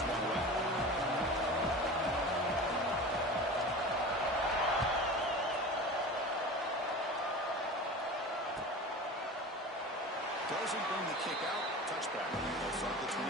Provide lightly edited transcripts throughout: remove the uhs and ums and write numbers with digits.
this one away. Doesn't bring the kick out. Touchback. They'll start the 25.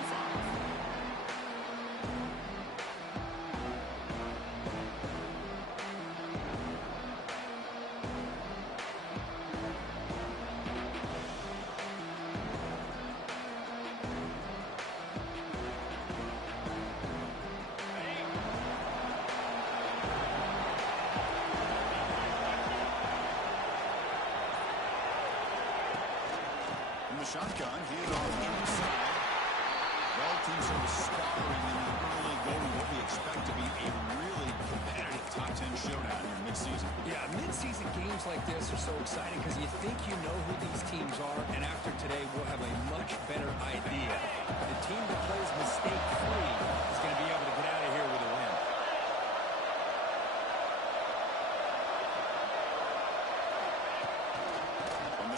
Shotgun, hand off inside. Well, teams sort of scoring in the early going what we expect to be a really competitive top 10 showdown here mid-season. Yeah, mid-season games like this are so exciting because you think you know who these teams are, and after today we'll have a much better idea. The team that plays mistake-free is going to be able to get out of here with a win.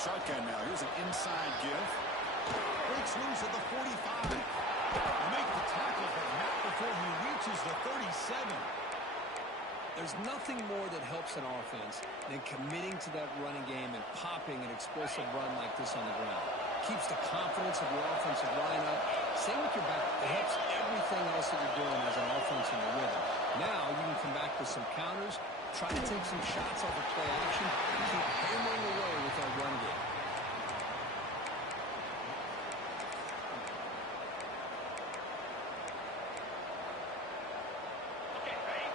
Shotgun now. Here's an inside give. Breaks loose at the 45. Make the tackle, but not before he reaches the 37. There's nothing more that helps an offense than committing to that running game and popping an explosive run like this on the ground. Keeps the confidence of your offensive line up. Same with your back. It helps everything else that you're doing as an offense in the rhythm. Now you can come back with some counters, try to take some shots off of play action, and keep hammering away with our run game.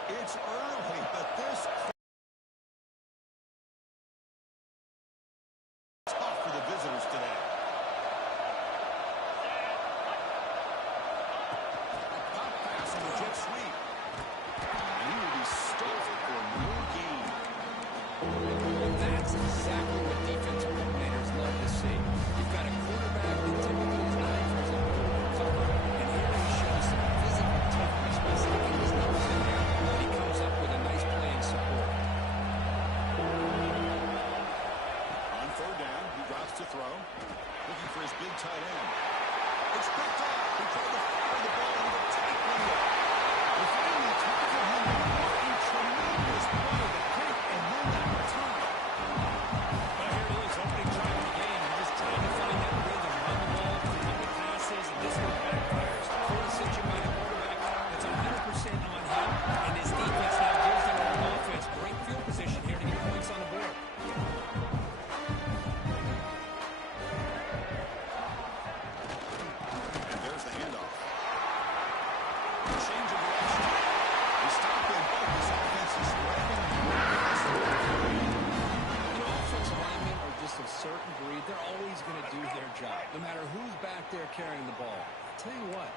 It's early, but this is tough for the visitors today. A pop pass on the jet sweep. And he will be stolen for no gain. That's exactly what defensive coordinators love to see. You've got a quarterback that typically is not for cover, and here he shows some physical toughness by sticking his nose in there. He comes up with a nice play and support. On third down, he drops to throw. Looking for his big tight end. It's picked up. He tried to fire the ball into the tackle. They finally tackle him in tremendous play. The pick and then that return. Well, here it is, opening drive of the game. And just trying to find that rhythm. Run the ball, complete the passes, and this one backfires. Poor decision by the quarterback. It's 100% on him. And his defense now gives them an offense. Great field position here to get points on the board. And there's the handoff. Change of direction. They stop in both. This offense is spreading. You know, offensive linemen are just a certain breed. They're always going to do their job, no matter who's back there carrying the ball. I'll tell you what.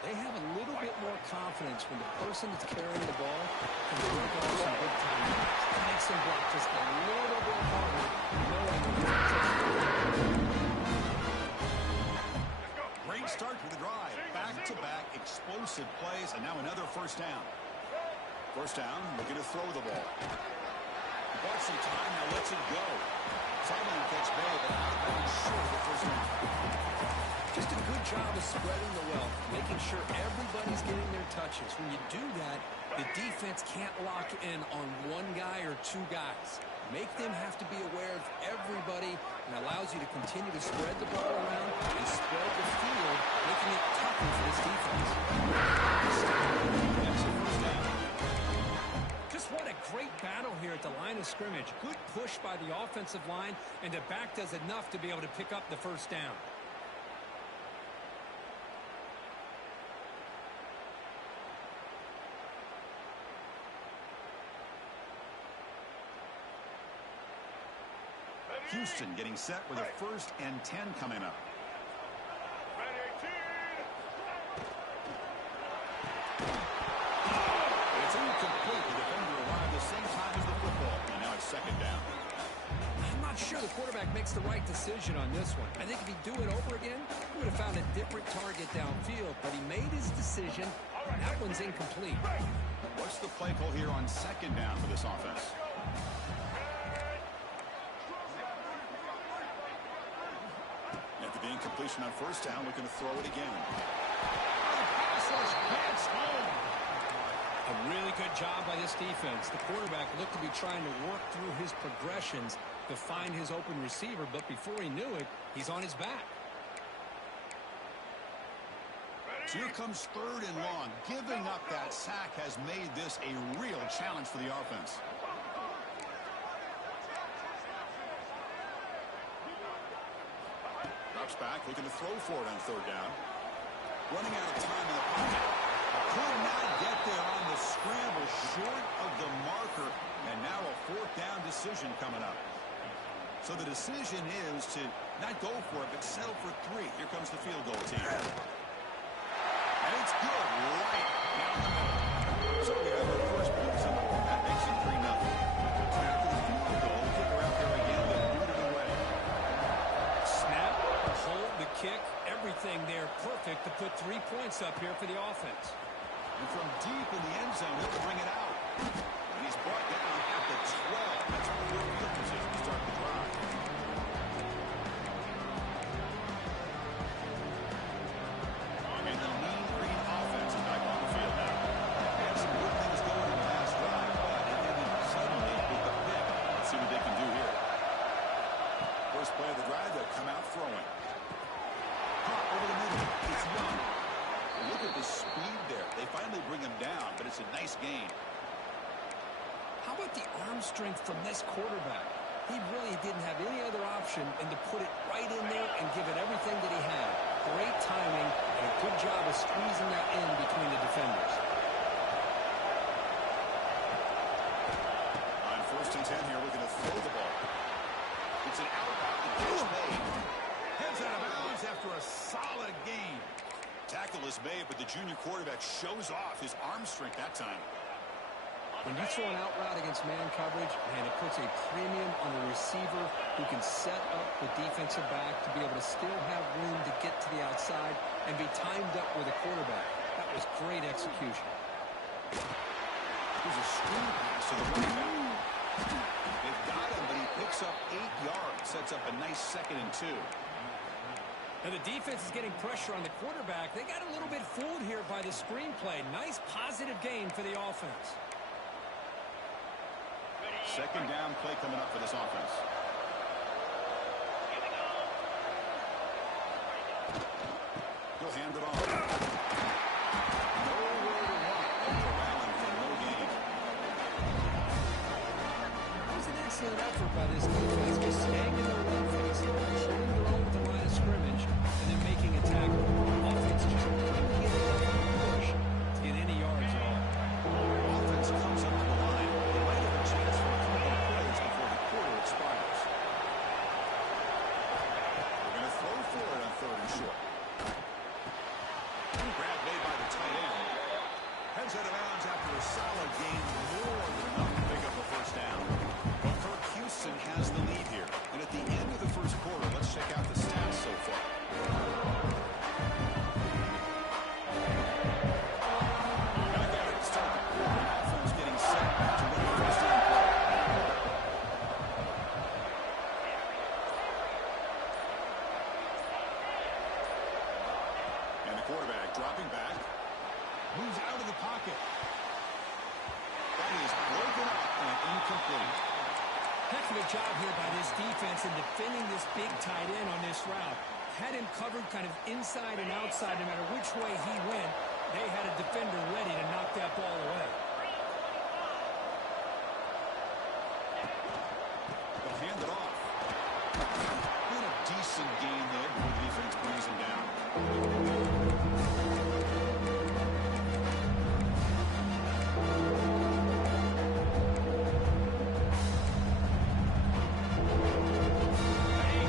They have a little bit more confidence when the person that's carrying the ball can break off some big time runs. It makes them block just a little bit harder, knowing great start to the drive. Back-to-back explosive plays, and now another first down. First down, looking to throw the ball. Bought some time, now lets it go. Sideline catch Bay, but out short of the first down. Just a good job of spreading the wealth, making sure everybody's getting their touches. When you do that, the defense can't lock in on one guy or two guys. Make them have to be aware of everybody, and allows you to continue to spread the ball around and spread the field, making it tougher for this defense. That's a first down. Just what a great battle here at the line of scrimmage. Good push by the offensive line, and the back does enough to be able to pick up the first down. Houston getting set with a 1st and 10 coming up. It's incomplete. The defender arrived the same time as the football. And now it's second down. I'm not sure the quarterback makes the right decision on this one. I think if he'd do it over again, he would have found a different target downfield. But he made his decision. That one's incomplete. What's the play call here on second down for this offense? After the incompletion on first down, looking to throw it again. The pass rush job by this defense. The quarterback looked to be trying to work through his progressions to find his open receiver, but before he knew it, he's on his back. So here comes 3rd and long. Giving up that sack has made this a real challenge for the offense. Drops back, looking to throw for it on 3rd down. Running out of time in the pocket. Could not get there on the scramble, short of the marker, and now a 4th down decision coming up. So the decision is to not go for it, but settle for 3. Here comes the field goal team. And it's good, right down the middle. So we have our first points on the board. That makes it 3-0. So after the field goal, the kicker out there again to boot it away. Snap, hold, the kick, everything there perfect to put 3 points up here for the offense. And from deep in the end zone, he'll bring it out. And he's brought down at the 12. That's poor field position to start the drive. And the mean green offense is back on the field now. They had some good things going in the last drive, but it ended suddenly with the pick. Let's see what they can do here. First play of the drive, they'll come out throwing. Pop over the middle. It's Young. Look at the speed there. They finally bring him down, but it's a nice gain. How about the arm strength from this quarterback? He really didn't have any other option than to put it right in there and give it everything that he had. Great timing and a good job of squeezing that in between the defenders. On 1st and 10 here, we're going to throw the ball. It's an out-route. The catch made. Heads out of bounds after a solid gain. Tackle is made, but the junior quarterback shows off his arm strength that time. When you throw an out route against man coverage, man, it puts a premium on the receiver who can set up the defensive back to be able to still have room to get to the outside and be timed up with a quarterback. That was great execution. There's a screen pass to the running back. They've got him, but he picks up 8 yards. Sets up a nice 2nd and 2. And the defense is getting pressure on the quarterback. They got a little bit fooled here by the screenplay. Nice positive gain for the offense. 2nd down play coming up for this offense. He'll hand it off. Nowhere to run. And corralling for no gain. It was an excellent effort by this defense, just staying in their run phase, holding their own with the line of scrimmage, and then making a tackle. Offense just couldn't get enough of a push to get any yards at all. Offense comes up to the line. They might have a chance for a couple of plays before the quarter expires. They're going to throw for it on 3rd and short. Grab made by the tight end. Heads out of bounds after a solid gain, more than enough to pick up a 1st down. Well, Kirk Houston has the lead here. And at the end of the 1st quarter, let's check out the stats so far. Back at it to start the quarter. Offense getting set to win the 1st down play. And the quarterback dropping back. Moves out of the pocket. That is broken up and incomplete. Heck of a job here by this defense in defending this big tight end on this route. Had him covered kind of inside and outside no matter which way he went. They had a defender ready to knock that ball away. They'll hand it off. What a decent gain there before the defense brings him down.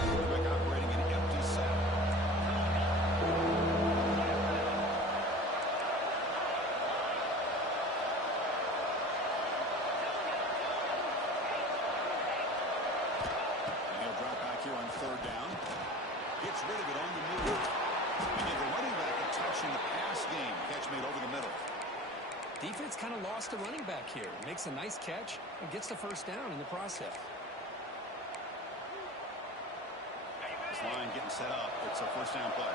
Quarterback operating an empty set. And he'll drop back here on 3rd down. Gets rid of it on the move. And give the running back a touch in the pass game. Catch made over the middle. Defense kind of lost a running back here. Makes a nice catch and gets the 1st down in the process. This line getting set up. It's a 1st down play.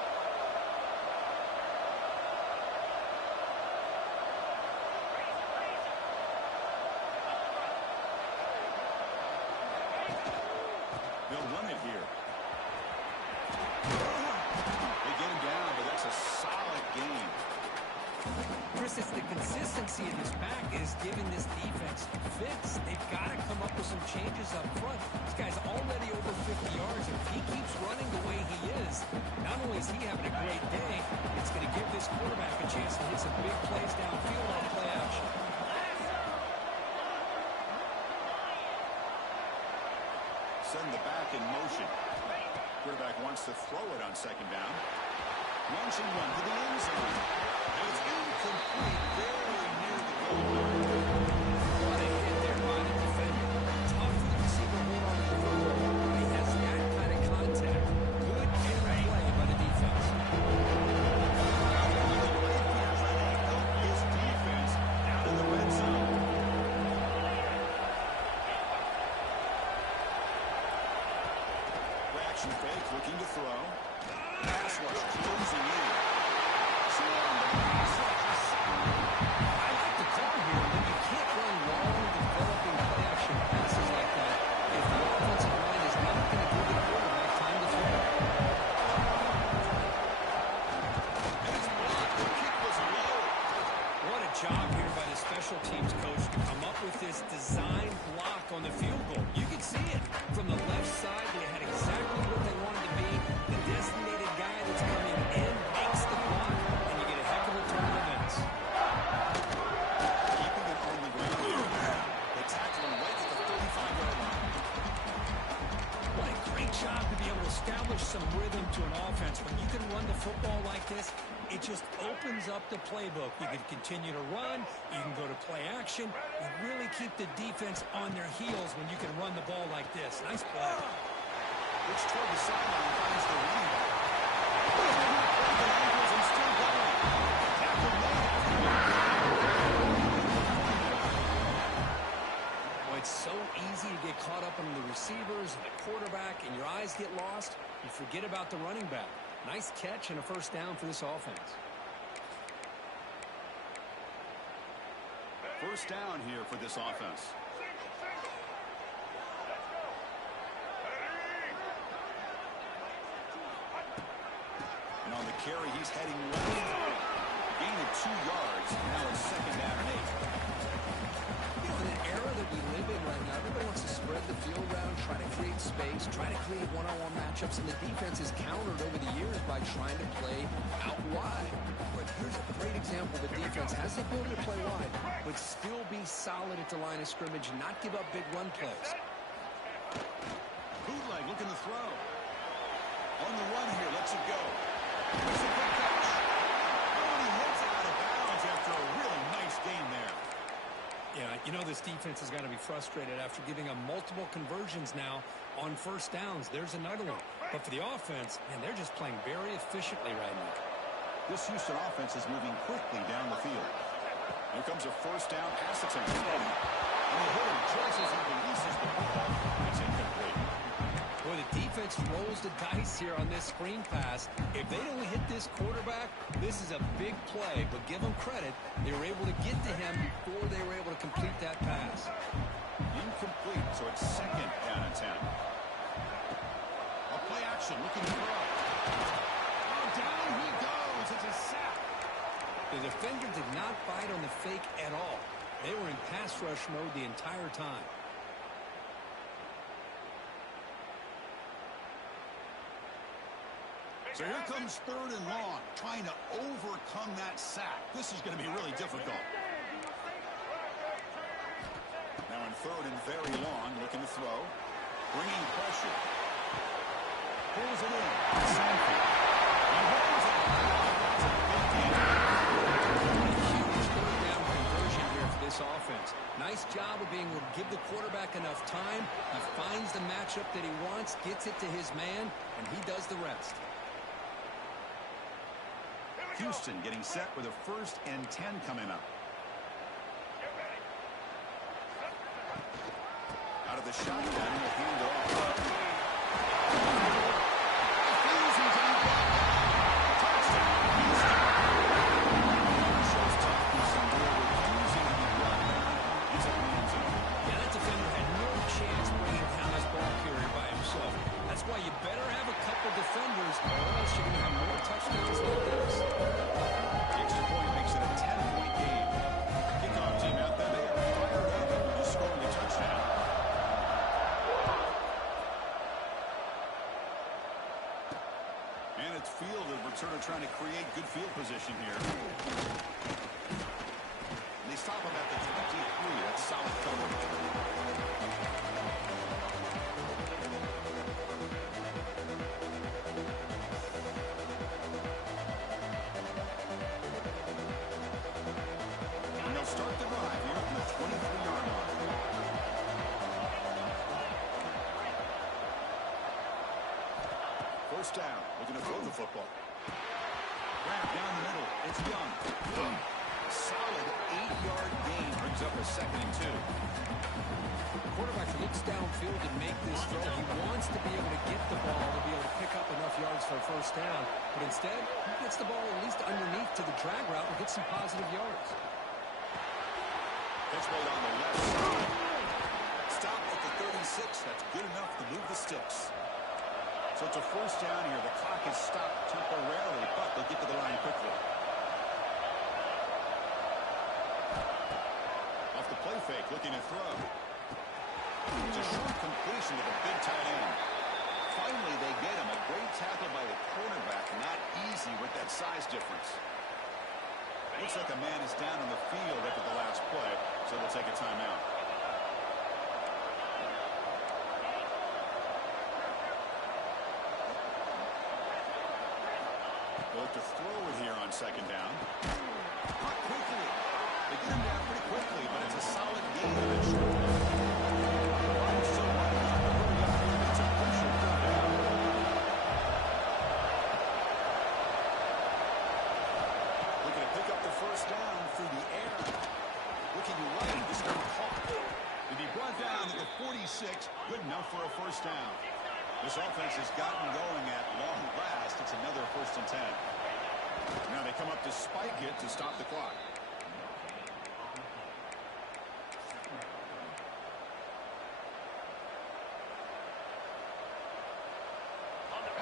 guess it's the consistency in this back is giving this defense fits. They've got to come up with some changes up front. This guy's already over 50 yards. If he keeps running the way he is, not only is he having a great day, it's going to give this quarterback a chance to hit some big plays downfield on play action. Send the back in motion. Quarterback wants to throw it on second down. Launching run to the end zone. And it's incomplete. Very near the goal line. What a hit there by the defender. Tough for the receiver to hold on to the football, but he has that kind of contact. Good play by the defense. His defense out of the red zone. Action fake, looking to throw. Pass rush closing in. I like the call here, but you can't run long, developing play-action passes like that if the offensive line is not going to give the quarterback time to throw. And it's blocked. The kick was low. What a job here by the special teams coach to come up with this design block on the field goal. You can see it from the left side. They had exactly what they wanted to be. The designated guy that's coming in makes the block, and you get a heck of a turn of events. Keeping it on the ground here. They tackle him right at the 35-yard line. What a great job to be able to establish some rhythm to an offense. When you can run the football like this, it just opens up the playbook. You can continue to run. You can go to play action. You really keep the defense on their heels when you can run the ball like this. Nice play. Which toward the sideline finds the running back. Broken ankles and still going. Tackle made. Well, it's so easy to get caught up on the receivers and the quarterback, and your eyes get lost. You forget about the running back. Nice catch and a first down for this offense. First down here for this offense. And on the carry, he's heading right. Gain of 2 yards. Now it's second down and 8. You know, in an era that we live in right now, everybody wants to spread the field around, try to create space, try to create one-on-one matchups, and the defense is countered over the years by trying to play out wide. But here's a great example. The defense has the ability to play wide, but still be solid at the line of scrimmage and not give up big run plays. Bootleg looking to throw. On the run here, lets it go. Here's a quick catch. Oh, and he hits it out of bounds after a really nice game there. Yeah, you know this defense has got to be frustrated after giving them multiple conversions now on first downs. There's another one. But for the offense, man, they're just playing very efficiently right now. This Houston offense is moving quickly down the field. Here comes a first down pass attempt. And the hitter chases and releases the ball. It's incomplete. Boy, the defense rolls the dice here on this screen pass. If they don't hit this quarterback, this is a big play. But give them credit. They were able to get to him before they were able to complete that pass. Incomplete, so it's second down and 10. A play action, looking to throw. Oh, down he goes. It's a sack. The defender did not bite on the fake at all. They were in pass rush mode the entire time. So here comes third and long, trying to overcome that sack. This is going to be really difficult. Now in third and very long, looking to throw. Bringing pressure. Pulls it in. Sanford. He holds it. That's a big deal. Huge third down conversion here for this offense. Nice job of being able to give the quarterback enough time. He finds the matchup that he wants, gets it to his man, and he does the rest. Houston getting set with a first and 10 coming up. Out of the shotgun, he'll hand it off. Easy to be back. Touchdown, Houston. Shows toughness and more refusing to be brought down. He's at the end zone. Yeah, that defender had no chance bringing down this ball carrier by himself. That's why you better have a couple defenders, or else you're going to have more touchdowns like this. The extra point makes it a 10-point game. good field position here. And they stop him at the 23. That's solid coverage. And they'll start the drive here from the 23-yard line. First down. Looking to throw the football. Grab down the middle. It's Young. A solid 8-yard gain brings up a 2nd and 2. The quarterback looks downfield to make this throw. He wants to be able to get the ball to be able to pick up enough yards for a first down. But instead, he gets the ball at least underneath to the drag route and gets some positive yards. Pitch played on the left side. Stop at the 36. That's good enough to move the sticks. So it's a first down here. The clock is stopped temporarily, but they'll get to the line quickly. Off the play fake, looking to throw. It's a short completion to the big tight end. Finally, they get him. A great tackle by the cornerback. Not easy with that size difference. Looks like a man is down on the field after the last play, so they'll take a timeout. Look to throw it here on 2nd down. Caught quickly. They get him down pretty quickly, but it's a solid gain on that short play. So running on the hurry up here. It's a crucial 3rd down. Looking to pick up the first down through the air. Looking right, just got caught. To be brought down at the 46, good enough for a first down. This offense has gotten going at long last. It's another 1st and 10. Now they come up to spike it to stop the clock.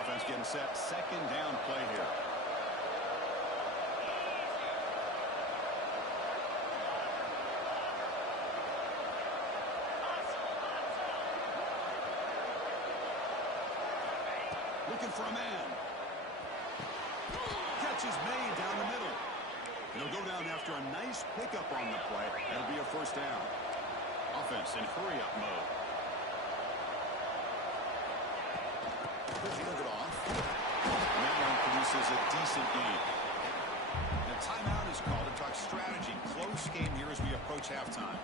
Offense getting set. 2nd down play here. Looking for a man. Catch is made down the middle. And he'll go down after a nice pickup on the play. That'll be a first down. Offense in hurry-up mode. Pushing it off. And that one produces a decent gain. The timeout is called to talk strategy. Close game here as we approach halftime.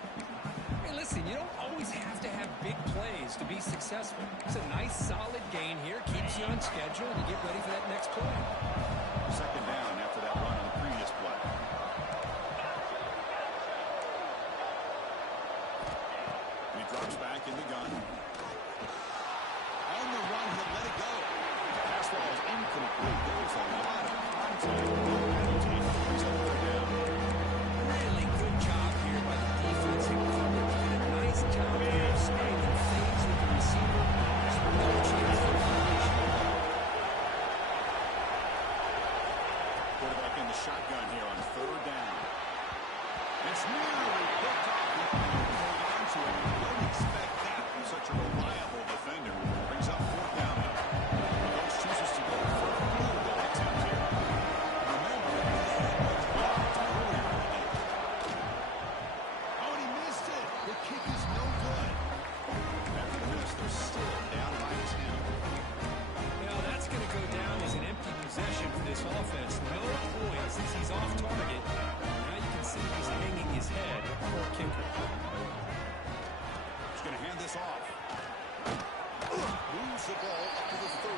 Hey, listen, you don't always have to have big plays to be successful. It's a nice, solid gain here. Keeps you on schedule, and you get ready for that next play. 2nd down after that run on the previous play. He drops back in the gun. On the run, he'll let it go. Pass ball is incomplete. There's a lot of contact. Penalty. Brings up 3rd down. Really good job here by the defensive coverage. Did a nice job here of staying in phase with the receiver. There's no chance for completion. Quarterback in the shotgun here on 3rd down. It's nearly picked off. He couldn't hold on to it. You don't expect that from such a reliable defender. Brings up 4th down. The coach chooses to go for a field goal attempt here. Remember, he had blocked earlier in the game. Oh, and he missed it. The kick is no good. After the miss, they're still down by 10. Now, that's going to go down as an empty possession for this offense. No points as he's off target. Now you can see he's hanging his head for a kicker. He's going to hand this off. Moves the ball up to the 30.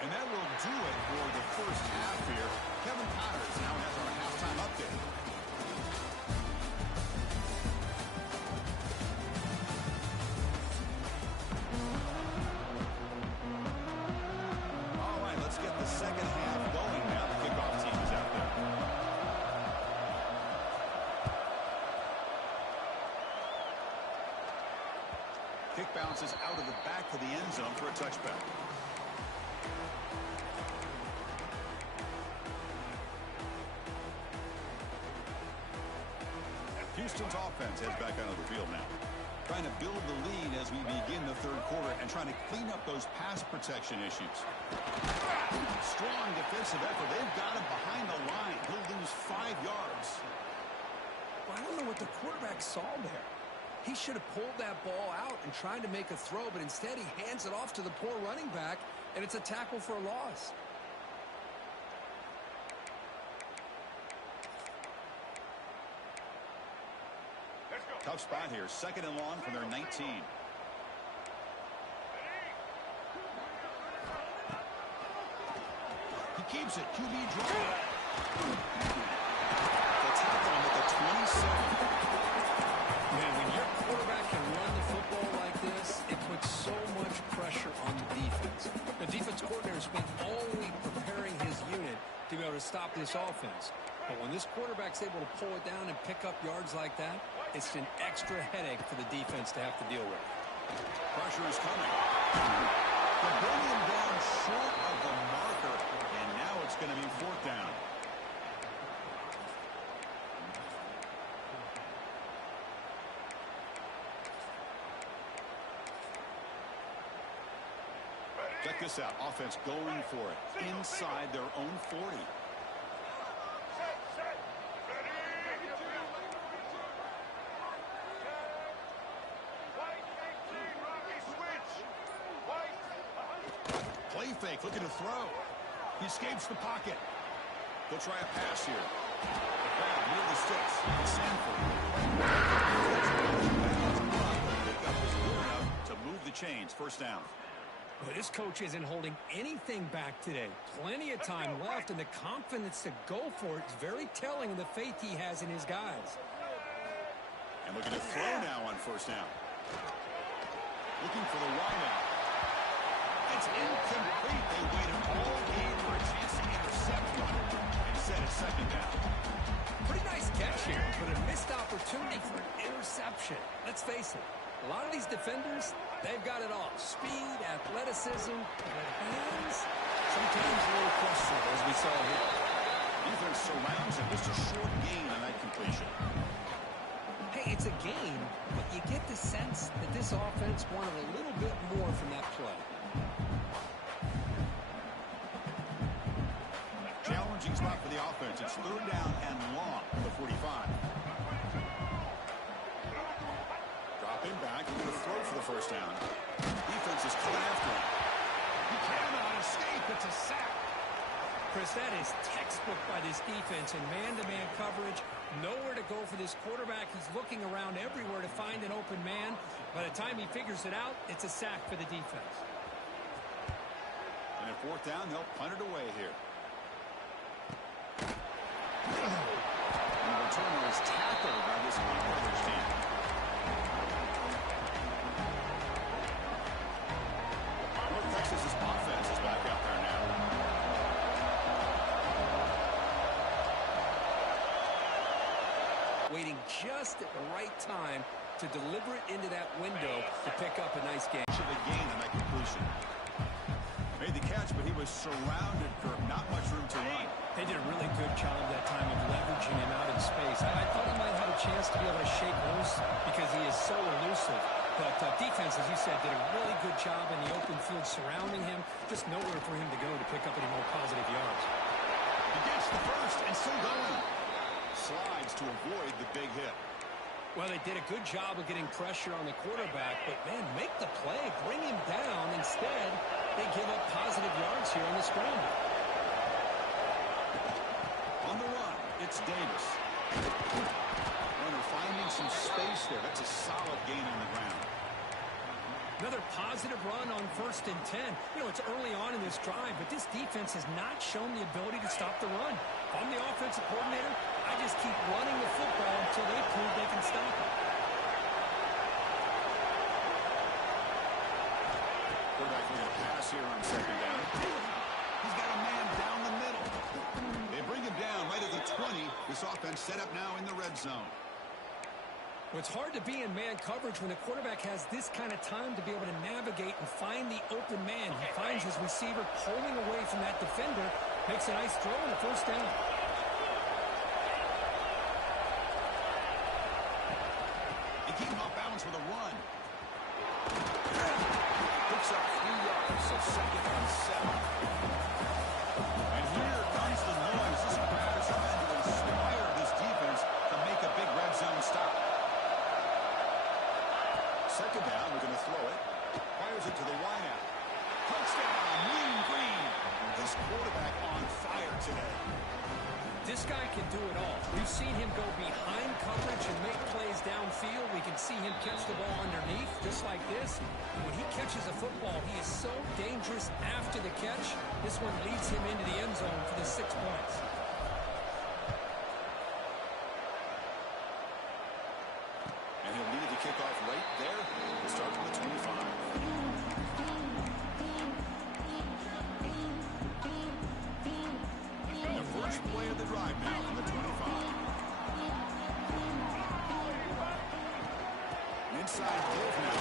And that will do it for the first half here. Kevin Connors now has our halftime update. All right, let's get the second half going now. The kickoff team is out there. Kick bounces out of the back of the end zone for a touchback. Houston's offense heads back onto the field now. Trying to build the lead as we begin the third quarter and trying to clean up those pass protection issues. Strong defensive effort. They've got him behind the line. He'll lose 5 yards. Well, I don't know what the quarterback saw there. He should have pulled that ball out and tried to make a throw, but instead he hands it off to the poor running back, and it's a tackle for a loss. Tough spot here. 2nd and long from their 19. He keeps it. QB draw. The tackle him at the 27. Man, when your quarterback can run the football like this, it puts so much pressure on the defense. The defense coordinator spent all week preparing his unit to be able to stop this offense. But when this quarterback's able to pull it down and pick up yards like that, it's an extra headache for the defense to have to deal with. Pressure is coming. They bring him down short of the marker, and now it's going to be 4th down. Check this out. Offense going for it inside their own 40. Play fake, looking to throw. He escapes the pocket. They'll try a pass here. The ball near the sticks. Sanford. Pickup is good enough to move the chains. 1st down. Well, this coach isn't holding anything back today. Plenty of time left, and the confidence to go for it is very telling of the faith he has in his guys. And looking to throw now on 1st down. Looking for the wideout. It's incomplete. They waited all game for a chance to intercept one. Instead, it's 2nd down. Pretty nice catch here, but a missed opportunity for an interception. Let's face it, a lot of these defenders, they've got it all. Speed, athleticism, but hands, sometimes a little questionable, as we saw here. Defense surrounds him. Just a short gain on that completion. Hey, it's a game, but you get the sense that this offense wanted a little bit more from that play. Challenging spot for the offense. It's 3rd down and long for the 45. Dropping back, looking to throw for the 1st down. Defense is coming after him. He cannot escape. It's a sack. Chris, that is textbook by this defense in man-to-man coverage. Nowhere to go for this quarterback. He's looking around everywhere to find an open man. By the time he figures it out, it's a sack for the defense. And at 4th down, they'll punt it away here. And the returner is tackled by this coverage team. North Texas's offense is back out there now. Waiting just at the right time to deliver it into that window to pick up a nice game. To the gain on that completion. Made the catch, but he was surrounded, Kirk. Not much room to run. They did a really good job that time of leveraging him out in space. I thought he might have a chance to be able to shake loose because he is so elusive. But defense, as you said, did a really good job in the open field surrounding him. Just nowhere for him to go to pick up any more positive yards. He gets the first and still going. Slides to avoid the big hit. Well, they did a good job of getting pressure on the quarterback, but, man, make the play, bring him down. Instead, they give up positive yards here on the scramble. On the run, it's Davis. Runner finding some space there. That's a solid gain on the ground. Another positive run on 1st and 10. You know, it's early on in this drive, but this defense has not shown the ability to stop the run. If I'm the offensive coordinator, I just keep running the football until they prove they can stop it. Quarterback going to pass here on 2nd down. He's got a man down the middle. They bring him down right at the 20. This offense set up now in the red zone. Well, it's hard to be in man coverage when the quarterback has this kind of time to be able to navigate and find the open man. He finds his receiver pulling away from that defender, makes a nice throw on the 1st down. keep him off balance with a run. Picks up 3 yards, so 2nd and 7. And here comes the noise. This crowd is trying to inspire this defense to make a big red zone stop. 2nd down, we're going to throw it. Fires it to the wideout. Touchdown, Mean Green. This quarterback on fire today. This guy can do it all. We've seen him go behind coverage and make plays downfield. We can see him catch the ball underneath, just like this. When he catches a football, he is so dangerous after the catch. This one leads him into the end zone for the 6 points. And he'll lead the kickoff right there. We'll start from the 25. First play of the drive now from the 25. Inside give now.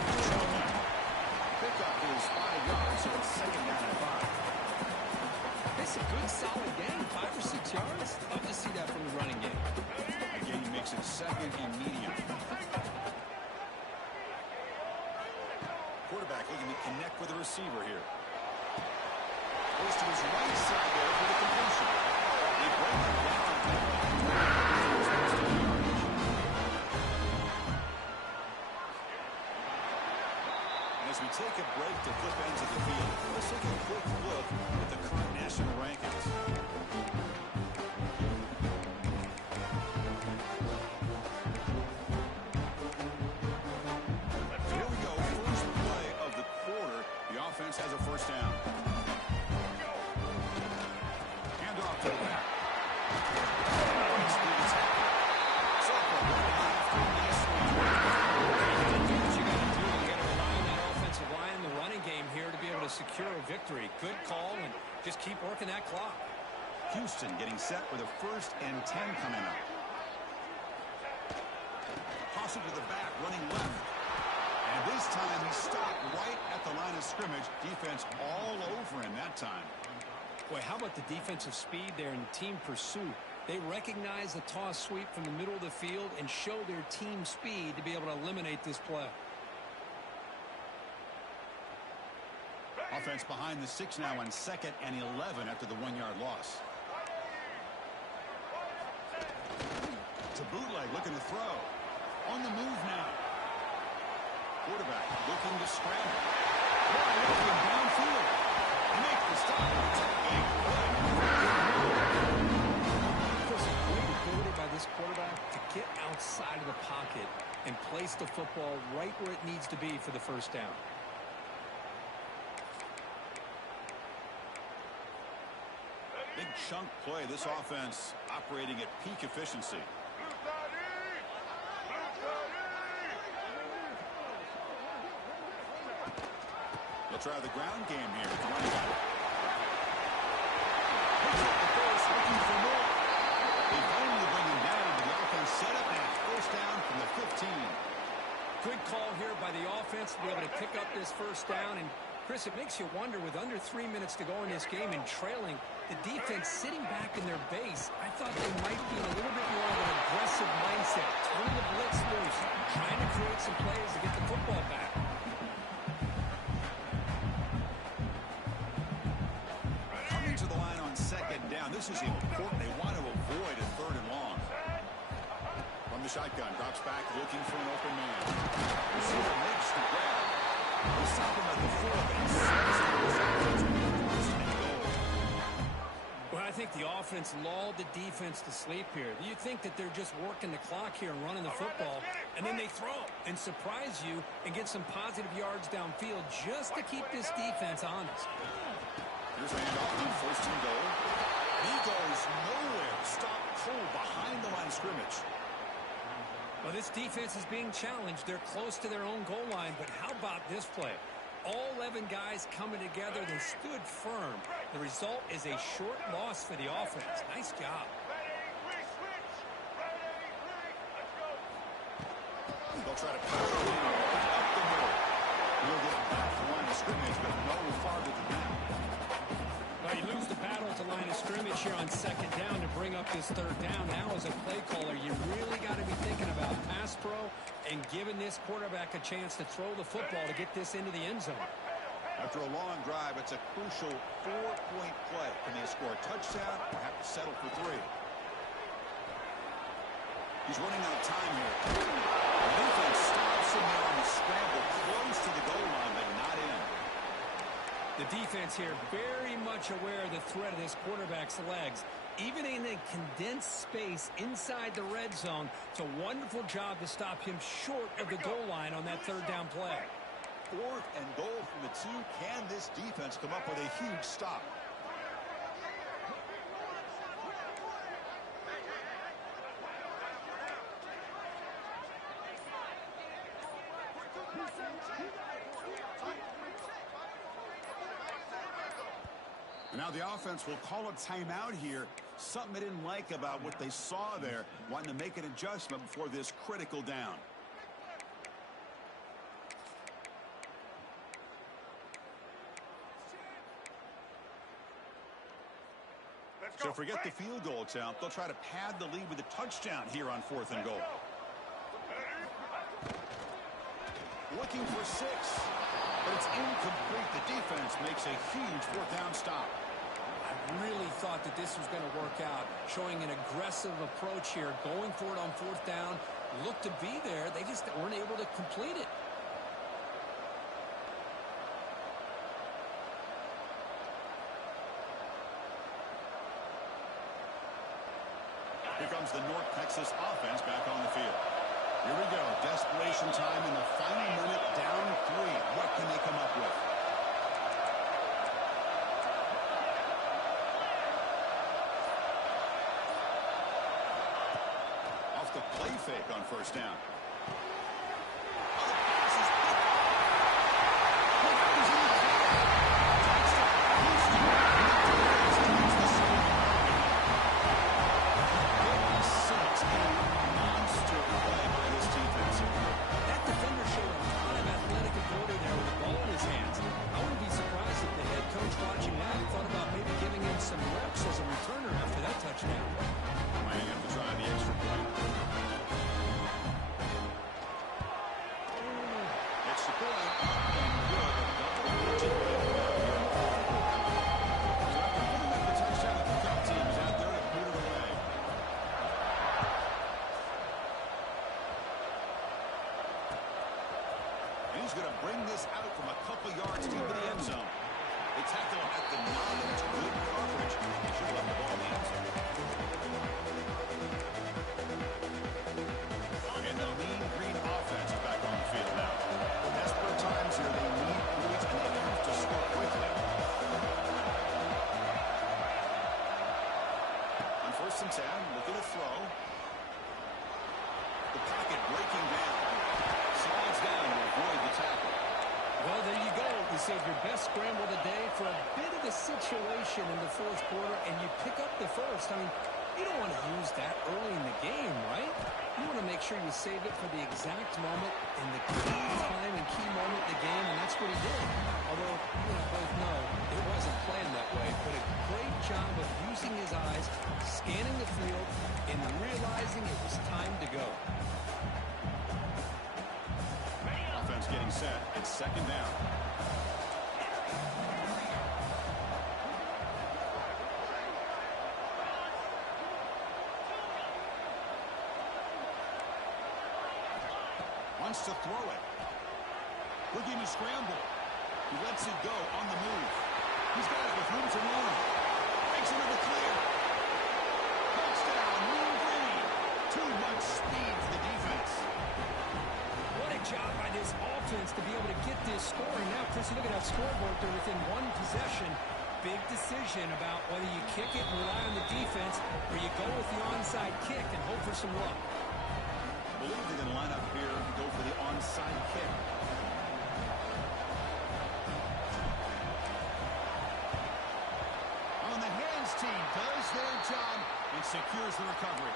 Pickup is 5 yards, so it's 2nd down and 5. It's a good, solid game, 5 or 6 yards. Love to see that from the running game. Again, he makes it 2nd and medium. Quarterback looking to connect with the receiver here. Goes to his right side there for the completion. They break it down. And as we take a break to flip ends of the field, let's take a quick look at the current national rankings. Here we go, first play of the quarter. The offense has a first down. Hand off to the back. Secure a victory. Good call, and just keep working that clock. Houston getting set with a 1st and 10 coming up. Toss it to the back, running left. And this time he stopped right at the line of scrimmage. Defense all over him that time. Boy, how about the defensive speed there in team pursuit? They recognize the toss sweep from the middle of the field and show their team speed to be able to eliminate this play. Offense behind the 6 now on 2nd and 11 after the 1-yard loss. To bootleg, looking to throw. On the move now. Quarterback looking to scramble. Wide open downfield. Make the stop. There's a great ability by this quarterback to get outside of the pocket and place the football right where it needs to be for the first down. Big chunk play. This offense operating at peak efficiency. They'll try the ground game here. Picks up the first, looking for more. They finally bring him down, but the offense set up now. First down from the 15. Good call here by the offense to be able to pick up this first down. And Chris, it makes you wonder, with under 3 minutes to go in this game and trailing, the defense sitting back in their base, I thought they might be in a little bit more of an aggressive mindset, turning the blitz loose, trying to create some plays to get the football back. Coming to the line on 2nd down. This is important. They want to avoid a 3rd and long. From the shotgun, drops back, looking for an open man. Receiver makes the grab. He's stopping at the 4, but he slips to the side. Well, I think the offense lulled the defense to sleep here. You think that they're just working the clock here and running the football, and then they throw and surprise you and get some positive yards downfield just to keep this defense honest. Here's a handoff on 1st and goal. He goes nowhere. Stop cold behind the line of scrimmage. Well, this defense is being challenged. They're close to their own goal line, but how about this play? All 11 guys coming together. They stood firm. The result is a short loss for the offense. Nice job. They'll try to push it in up the middle. He'll get back to the line of scrimmage, but no farther than that. Well, you lose the battle to line of scrimmage here on 2nd down to bring up this 3rd down. Now, as a play caller, you really got to be thinking about pass pro and giving this quarterback a chance to throw the football to get this into the end zone. After a long drive, it's a crucial 4-point play. Can they score a touchdown or have to settle for 3? He's running out of time here. The defense stops him there on the scramble, close to the goal line, but not in. The defense here very much aware of the threat of this quarterback's legs. Even in a condensed space inside the red zone, it's a wonderful job to stop him short of the goal line on that third down play. 4th and goal from the 2. Can this defense come up with a huge stop? And now the offense will call a timeout here. Something they didn't like about what they saw there. Wanting to make an adjustment before this critical down. So forget the field goal attempt. They'll try to pad the lead with a touchdown here on 4th and goal. Looking for 6. But it's incomplete. The defense makes a huge 4th down stop. I really thought that this was going to work out. Showing an aggressive approach here. Going for it on 4th down. Looked to be there. They just weren't able to complete it. Here comes the North Texas offense back on the field. Here we go. Desperation time in the final minute, down 3. What can they come up with? Off the play fake on 1st down. He's going to bring this out from a couple yards deep in the end zone. They tackle him at the 9. It's good coverage. They should have left the ball in the end zone. And the mean green offense is back on the field now. Desperate times here. They need points and they have to score quickly. On 1st and 10, looking to throw. The pocket breaking down. Slides down to avoid the tackle. Well, there you go. You save your best scramble of the day for a bit of a situation in the 4th quarter, and you pick up the 1st. I mean, you don't want to use that early in the game, right? You want to make sure you save it for the exact moment and the key time and key moment in the game, and that's what he did. Although, you and I both know it wasn't planned that way, but a great job of using his eyes, scanning the field, and realizing it was time to go. Offense getting set. It's 2nd down. Wants to throw it. Looking to scramble. He lets it go on the move. He's got it with room to run. Makes it in the clear. Touchdown, Mean Green. Too much speed for the defense. What a job by this offense to be able to get this scoring. Now, Chris, look at that scoreboard. They're within 1 possession. Big decision about whether you kick it and rely on the defense or you go with the onside kick and hope for some luck. I believe they're going to line up here and go for the onside kick. On the hands team does their job and secures the recovery.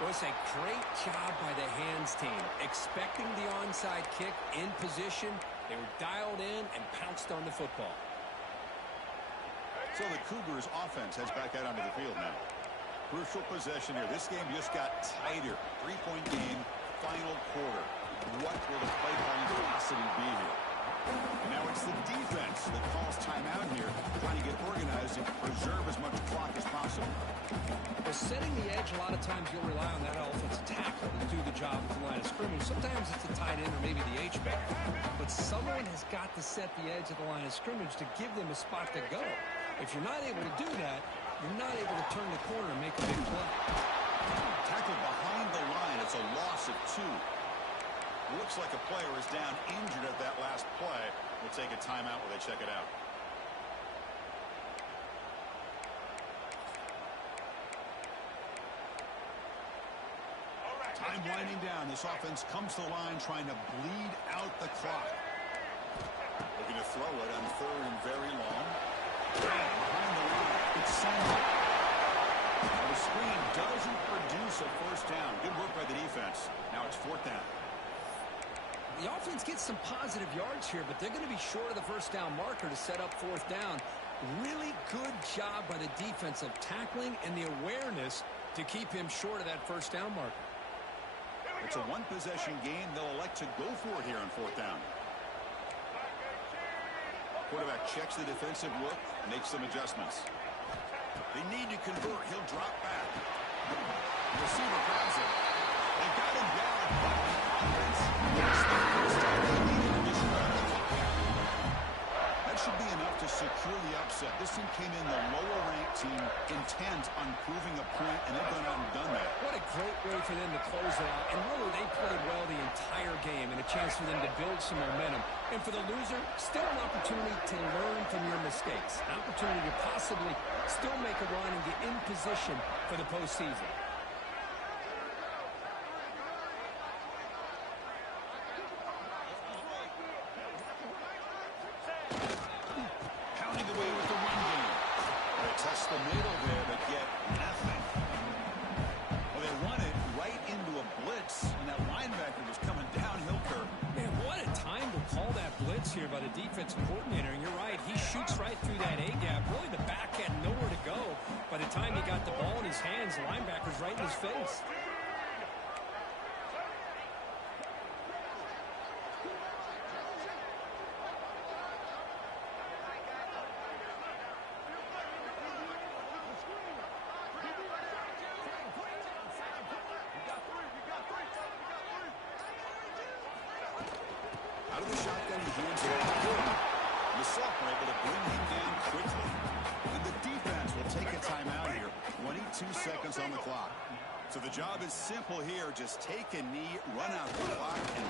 Well, it's a great job by the hands team. Expecting the onside kick in position. They were dialed in and pounced on the football. So the Cougars offense heads back out onto the field now. Crucial possession here. This game just got tighter. 3-point game, final quarter. What will the play calling velocity be here? And now it's the defense that calls timeout here, trying to get organized and preserve as much clock as possible. Well, setting the edge, a lot of times you'll rely on that offensive tackle to do the job at the line of scrimmage. Sometimes it's a tight end or maybe the H-back. But someone has got to set the edge of the line of scrimmage to give them a spot to go. If you're not able to do that, you're not able to turn the corner and make a big play. Tackled behind the line. It's a loss of 2. Looks like a player is down injured at that last play. We'll take a timeout while they check it out. Time winding down. This offense comes to the line trying to bleed out the clock. Looking to throw it on 3rd and very long. Behind the line. It's Sandler. The screen doesn't produce a first down. Good work by the defense. Now it's 4th down. The offense gets some positive yards here, but they're going to be short of the first down marker to set up 4th down. Really good job by the defense of tackling and the awareness to keep him short of that first down marker. It's a one-possession game. They'll elect to go for it here on 4th down. Quarterback checks the defensive look, makes some adjustments. They need to convert. He'll drop back. The receiver grabs it. They got him down. Offense gets the first down they needed to just run the clock out. That should be enough to secure the upset. This team came in the lower-ranked team, intent on proving a point, and they've gone out and done that. What a great way for them to close it out. And really, they played well the entire game and a chance for them to build some momentum. And for the loser, still an opportunity to learn from your mistakes. An opportunity to possibly still make a run and get in position for the postseason. Pounding away with the run game. They test the middle there, but get nothing. Well, they run it right into a blitz, and that linebacker was coming downhill curve. Man, what a time to call that blitz here by the defensive coordinator. And you're right, he shoots right through that A-gap. Really, the back had nowhere to go. By the time he got the ball in his hands, the linebacker's right in his face. Out of the shotgun, he hands it off to Gordon. The sophomore able to bring him down quickly. And the defense will take a timeout here. 22 seconds on the clock. So the job is simple here. Just take a knee, run out the clock, and